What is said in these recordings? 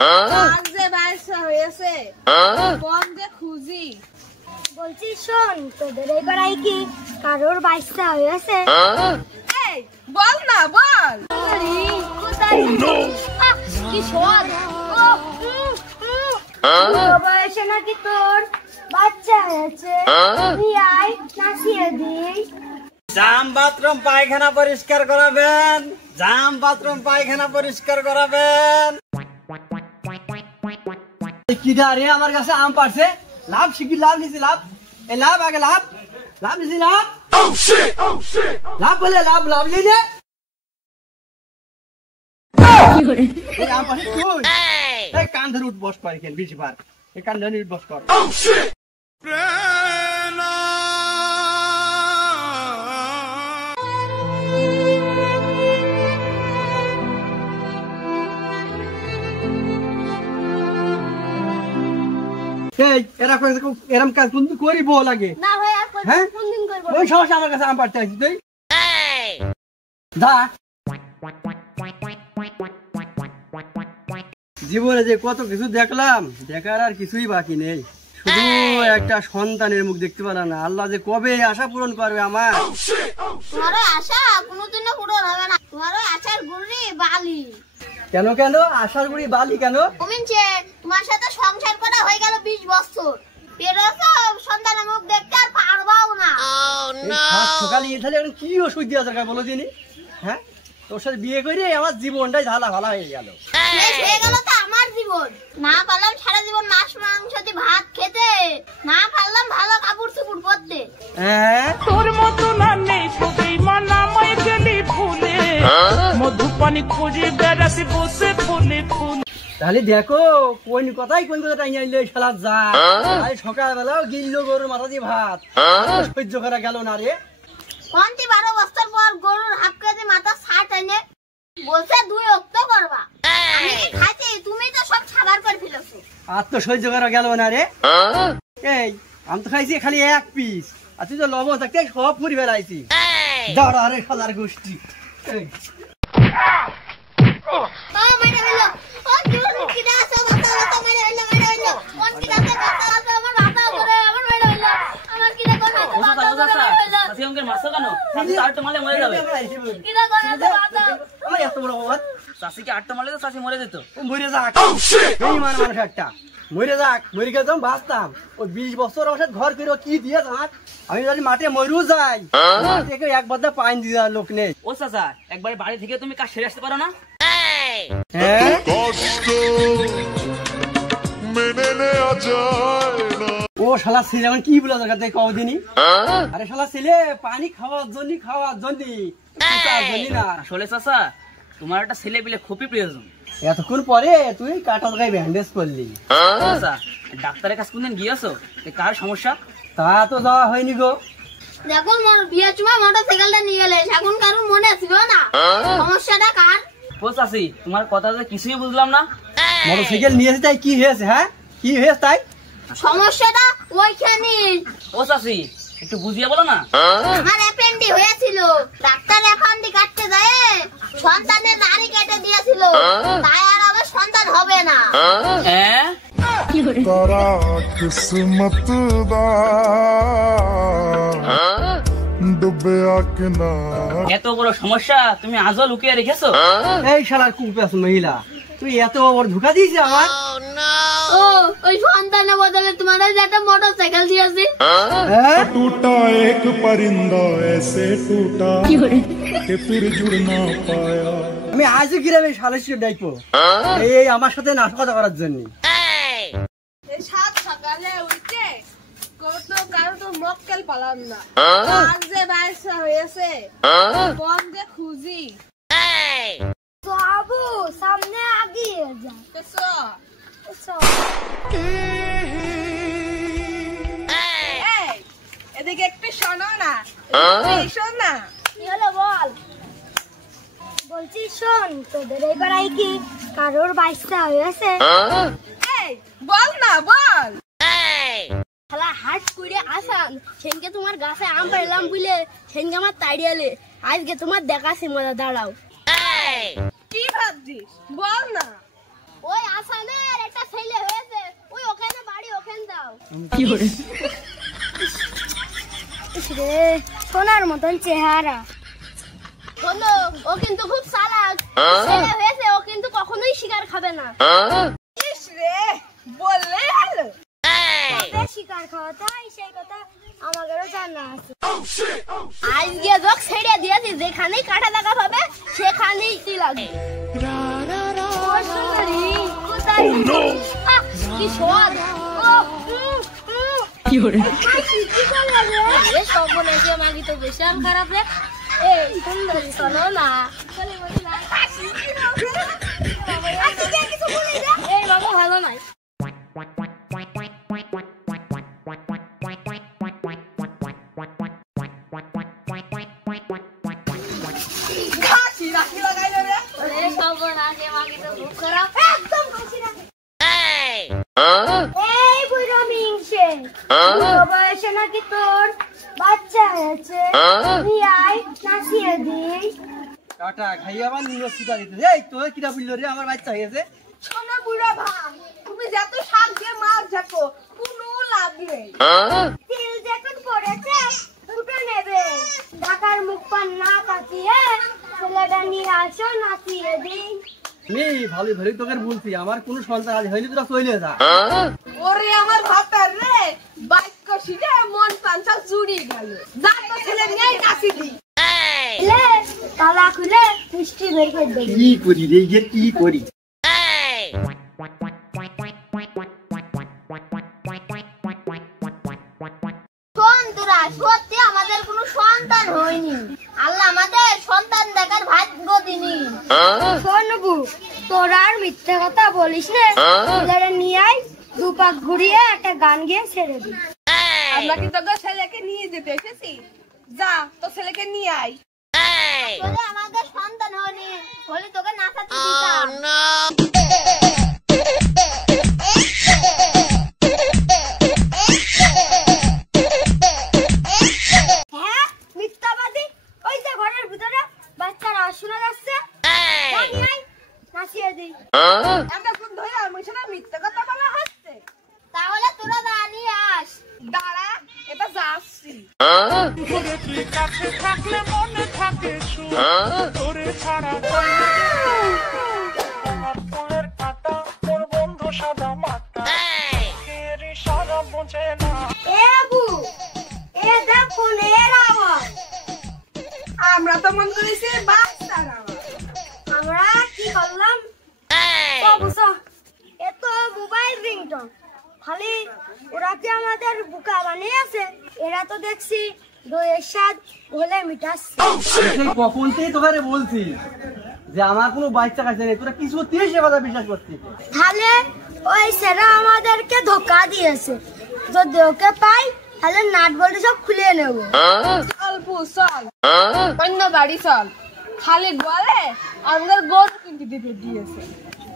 আজ যে বাইসা হয়েছে কোন যে খুঁজি বলছি শোন, তোদের এই পাড়ায় কি কারোর বাইসা হয়েছে? এই বল না বল। কি শোন, বয়সে নাকি তোর বাচ্চা হয়েছে, তুই আয় নাচিয়ে দিই। জাম বাথরুম পায়খানা পরিষ্কার করাবেন, জাম বাথরুম পায়খানা পরিষ্কার করাবেন। কিডা রে আমার কাছে আম পারছে? লাভ শিখি, লাভ নিছি, লাভ এই লাভ আগে লাভ, লাভ নিছি, লাভ লাভ বলে লাভ, লাভ নিয়ে আম পারছে তুই। এই কান ধরে উঠ বস কর, এখানে বেশি পার, এই কান ধরে উঠ বস কর। এরম কাজ কোন করিব লাগে না ভাই, আর হ্যাঁ? কোনদিন করব? ওই সমস্যা আমার কাছে আম পাড়তে আসছিস তুই? জীবনে যে কত কিছু দেখলাম, দেখার আর কিছুই বাকি নেই। শুধু একটা সন্তানের মুখ দেখতে পেলাম না। আল্লাহ যে কবে আশা পূরণ করবে আমার। তোমার আশা কোনোদিনও পূরণ হবে না। তোমার আশার গুড়ি বালি। কেন কেন আশার গুড়ি বালি কেন? কমিনছে, তোমার সাথে সংসার করা হয়ে গেল 20 বছর, পেরোছো সন্তানের মুখ দেখতে আর পারবাও না। সকালে তাহলে এখন কি ওষুধ দিয়া দরকার বলো দিনি? হ্যাঁ, তোর সাথে বিয়ে করে আমার জীবনটাই ঝালা ভালা হয়ে গেল। শেষ হয়ে গেল তো আমার জীবন। না পারলাম সারা জীবন মাছ মাংস দিয়ে ভাত খেতে, না পারলাম ভালো কাপড় চোপড় পরতে। হ্যাঁ, তোর মতো না নেই সবেই মানামায় গেলি ফুলে মধু পানি খুঁজে বেড়াতে বসে ফুলে ফুল। তাহলে দেখো কোন কথাটা নিয়ে আইলে শালা যা। সকালবেলাও গিললো গরুর মাথা দিয়ে ভাত, সহ্য করা গেল না রে। কোনটি 12 বছর পর গরুর হাফ কেজি মাথা ছাট এনে বলছে 2 অক্ত করবা। আমি কি খাইছি? তুমি তো সব খাবার করে ফেলেছো। আর তো সহ্য করা গেল না রে। এই আমি তো খাইছি খালি 1 পিস, আর তুই তো লবণ থাকতে সব পুরি বেড়াইছি। দাঁড়া রে শালার গোষ্ঠী। ও মাইরে হইলো, ও জোর কি দাসো বাতা বাতা মাইরে হইলো, কোন কি দাসো বাতা বাতা আমার বাতা করে আমার মাইরে হইলো, আমার কি দা কোন বাতা বাতা হইলো। সাথী অঙ্কের মারছো কেন? সাথী আটটা মারলে মরে যাবে। কি দা কোন বাতা আমার এত বড় বাবা, চাষিকে আটটা মারলে তো চাষি মরে যেত। মরে যাক। এই মানুষ একটা মরে যাক, মরে গেলে যখন বাঁচতাম। ওই 20 বছর আমার সাথে ঘর করে কি দিয়ে যাক। আমি যদি মাঠে মরু যাই, থেকে এক বদ্দা পানি দিয়ে লোক নেই। ও চাচা, একবারে বাড়ি থেকে তুমি কাজ সেরে আসতে পারো না? হ্যাঁ, ও শালা ছেলে আমার কি বলা দরকার কও দিনই? আরে শালা ছেলে পানি খাওয়ার জন্য না। আসলে চাচা, তোমার একটা ছেলে পেলে খুবই প্রয়োজন। এতক্ষণ পরে তুই কাটা গায়ে ব্যান্ডেজ করলি। চাচা, ডাক্তারের কাছে কোনদিন গিয়েছো? কার সমস্যা? তা তো যাওয়া হয়নি গো। দেখো মোর বিয়ের সময় মোটরসাইকেলটা নিয়ে গেলে এখন কারোর মনে ছিল না সমস্যাটা কার? ও চাচি, তোমার কথা তো কিছুই বুঝলাম না। মোটরসাইকেল নিয়েছে তাই কি হয়েছে? হ্যাঁ, কি হয়েছে তাই? সমস্যাটা ওইখানে। ও চাচি, একটু বুঝিয়ে বলো না। আমার অ্যাপেন্ডি হয়েছিল, ডাক্তার অ্যাপেন্ডি কাটতে যায় সন্তানের নাড়ি কেটে দিয়েছিল, তাই আর আমার সন্তান হবে না। হ্যাঁ, তারা কিসমত দা ডুবে আকেনা। এত বড় সমস্যা তুমি আজও লুকিয়ে রেখেছো? এই শালার কুপেস মহিলা, তুই এত বড় ধোঁকা দিয়েছিস আমার। ও ওই সন্তানের বদলে তোমার একটা মোটরসাইকেল দিয়েছি। टूटा एक परिंदा ऐसे टूटा कि फिर जुड़ ना पाया। আমি আজও গ্রামে সালিশি ডাইকো এই আমার সাথে নাটক করার জন্য। এই সাত সকালে উঠে কারো তো মক্কেল পালাম না। আজ যে বাইসা হয়েছে কোন যে খুঁজি। তো আবু সামনে আগিয়ে যা। এদিকে একটু শোনো না, শোন না। কি হলো বল? বলছি শোন, তোদের এই পাড়ায় কি কারোর বাইসা হয়েছে? এই বল না বল। শালা হাট করে আসান সেনকে তোমার গাছে আম পাইলাম বুঝলে, সেনকে আমার তাড়িয়ালে। আজকে তোমার দেখাছি মজা, দাঁড়াও। কি ভাবছিস বল না। ওই আসানের একটা ছেলে হয়েছে, ওই ওখানে বাড়ি, ওখানে দাও। রে সোনার মতন চেহারা। শোনো, ও কিন্তু খুব চালাক ছেলে হয়েছে, ও কিন্তু কখনোই শিকার খাবে না। ইস রে, বললে হলো। শিকার খাওয়া তাই সেই কথা আমাদেরও জানা আছে। আজকে যোগ ছেড়ে দিয়েছি, যেখানেই কাটা লাগা পাবে সেখানেই কি লাগে। কি স্বাদ! কি করে সব বলে যে মাগি তো বেশি আম খারাপ রে। এই সুন্দরী শোনো না, এই বাবু ভালো নাই। খাসি রাখি লাগাইলো রে। সব আগে মাগি তো খুব খারাপ, একদম খাসি রাখে। এই বুড়ো মিংসে, বুড়ো বয়সে নাকি তোর বাচ্চা হয়েছে, তুই আয় নাচিয়ে দিই। টাটা খাইয়া আমার নিয়ে শিকার দিতে। এই তোর কিটা বললো রে আমার বাচ্চা হয়েছে? শোনো বুড়া ভাই, তুমি যত শাক দিয়ে মাছ ঝাঁকো কোনো লাভ নেই। তিল যখন পড়েছে দুটো নেবে, ঢাকার মুখ পান না কাটিয়ে ছেলেটা নিয়ে আসো নাচিয়ে দিই। আমি ভালোই ভালোই তোকে বলছি, আমার কোনো সন্তান আজ হয়নি, তোরা চলে যা। ওরে আমার ভাতার রে, বাইক শিখে মন পাঞ্চা জুড়ি গেল। যা তো ছেলে নিয়ে কাশি দি। লে তালা খুলে মিষ্টি বের করে দেবে। কি করি রে, যে কি করি? বন্ধুরা, সত্যি আমাদের কোনো সন্তান হয়নি, আল্লাহ আমাদের সন্তান দেখার ভাগ্য দিনি। শোনবু, তোরা আর মিথ্যে কথা বলিস না, ছেলেরা নিয়ে আয়, দুপাক ঘুরিয়ে একটা গান গিয়ে ছেড়ে দিই। আমরা কি তোকে ছেলেকে নিয়ে যেতে এসেছি? যা তো ছেলেকে নিয়ে আয়। তোরা আমাদের সন্তান হয়নি, বলি তোকে নাচাতে দিতাম। হ্যাঁ, মিথ্যাবাদী। ওই যে ঘরের ভিতরে বাচ্চারা শোনা যাচ্ছে, নাচিয়ে দিই। এতক্ষণ ধরে আমার সাথে মিথ্যে কথা বলা হচ্ছে। তাহলে তোরা দাঁড়িয়ে আস। দাঁড়া, এটা যাচ্ছি। তোরে তুই কাছে থাকলে মনে থাকে সুখ, তোরে ছাড়া ফুলের কাটা, তোর বন্ধু সাদা মাটা, এর ইশারা বোঝে না। এ বু, এ দেখ ফোনের আওয়াজ। আমরা তো মন করেছি বাচ্চার আওয়াজ। আমরা কি করলাম? বুঝো, এ তো মোবাইল রিংটন। খালি ওরা কি আমাদের বুকা বানিয়েছে? এরা তো দেখছি দইয়ের স্বাদ হলে মিটাচ্ছে। সেই কখন থেকে তোকে বলছি যে আমার কোনো বাচ্চা কাছে নেই, তোরা কিছু তিরিশ কথা বিশ্বাস করছিস। তাহলে ওই সেরা আমাদেরকে ধোকা দিয়েছে, যদি ওকে পাই তাহলে নাট বল্টু সব খুলে নেবো। চল বু, চল অন্য বাড়ি চল। খালি গোয়ালে আমাদের গরু কিনতে দিতে দিয়েছে।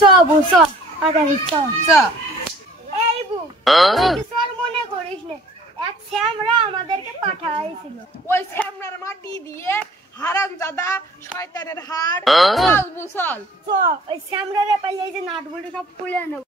চ বু, চ তাড়াতাড়ি চ। চ। এই বু, কিছু আর মনে করিস না, এক শ্যামরা আমাদেরকে পাঠাইছিল। ওই শ্যামনার মাটি দিয়ে হারামজাদা শয়তানের হাড়। চল বু, চল। চ ওই শ্যামরারে পাইলে এই যে নাট বল্টু সব খুলে নেবো।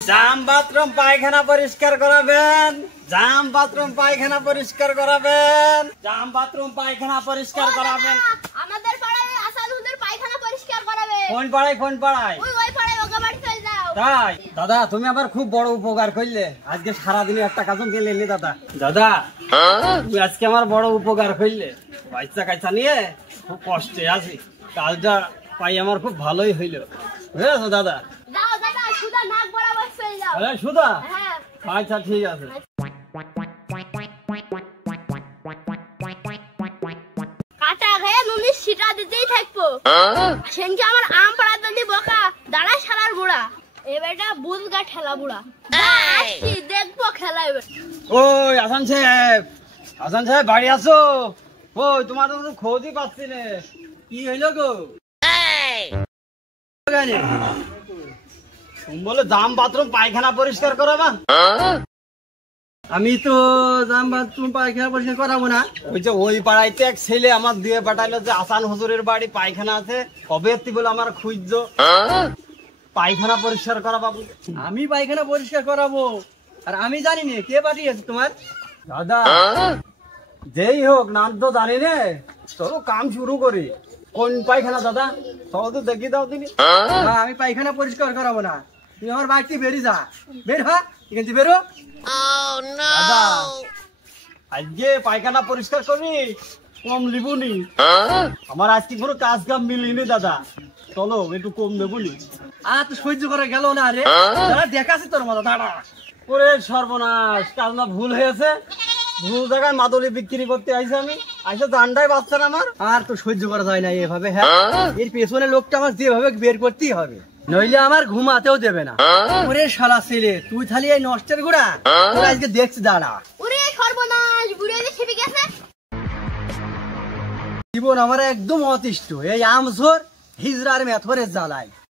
জাম বাথরুম পায়খানা পরিষ্কার করাবেন, জাম বাথরুম পায়খানা পরিষ্কার করাবেন, জাম বাথরুম পায়খানা পরিষ্কার করাবেন। আমাদের পাড়ায় আসাদ হুজুর পায়খানা পরিষ্কার করাবে। কোন পাড়ায় কোন পাড়ায়? ওই পাড়ায় ওকে বাড়ি চলে যাও। তাই দাদা, তুমি আবার খুব বড় উপকার করলে। আজকে সারাদিনে একটা কাজও পেলে নি দাদা। দাদা, তুমি আজকে আমার বড় উপকার করলে। বাচ্চা কাচ্চা নিয়ে খুব কষ্টে আছি, কাজটা পাই আমার খুব ভালোই হইলো, বুঝেছো দাদা? যাও দাদা, সুদা নাক বরাবর চলে যাও। আরে সুদা, হ্যাঁ, আচ্ছা ঠিক আছে। কাটা খেয়ে নুনি সিটা দিতেই থাকবো। সেনকে আমার আম পাড়া যদি বকা দাঁড়া শালার বুড়া, এবারটা বুলগা ঠেলা বুড়া। আসছি, দেখবো খেলা এবার। ওই হাসান সাহেব, হাসান সাহেব বাড়ি আছো? ওই তোমার তো কোনো খোঁজই পাচ্ছি না, কি হইলো গো? তুমি বলে জাম বাথরুম পায়খানা পরিষ্কার করাবা? আমি তো জাম বাথরুম পায়খানা পরিষ্কার করাবো না। ওই যে ওই পাড়াইতে এক ছেলে আমার দিয়ে পাঠাইলো যে আসান হুজুরের বাড়ি পায়খানা আছে, কবে বলে আমার খুঁজছো। পায়খানা পরিষ্কার করা বাবু। আমি পায়খানা পরিষ্কার করাবো আর আমি জানি না কে পাঠিয়েছে তোমার? দাদা যেই হোক নাম তো জানি নে, চলো কাম শুরু করি। কোন পায়খানা দাদা চলো তো দেখি দাও তুমি। না, আমি পায়খানা পরিষ্কার করাবো না, তুই আমার বাড়িতে বেরিয়ে যা, বের হ এখান থেকে, বেরো। দাদা আজকে পায়খানা পরিষ্কার করি কম লিবুনি, আমার আজকে কোনো কাজ কাম মিলিনি দাদা, চলো একটু কম দেবুনি। আর তো সহ্য করা গেল না রে, দেখাচ্ছি তোর মতো, দাঁড়া। ওরে সর্বনাশ, কাজ না ভুল হয়েছে, ভুল জায়গায় মাদুলি বিক্রি করতে আইসি আমি, আইসে জানটাই বাচ্চা না আমার। আর তো সহ্য করা যায় না এভাবে। হ্যাঁ, এর পেছনে লোকটা আমার যেভাবে বের করতেই হবে, নইলে আমার ঘুমাতেও দেবে না। ওরে শালা ছেলে, তুই খালি এই নষ্টের গুড়া, তোর আজকে দেখছি, দাঁড়া। ওরে সর্বনাশ, বুড়ে যে খেপে গেছে। জীবন আমার একদম অতিষ্ঠ, এই আমঝোর হিজড়ার মেথরের জ্বালায়।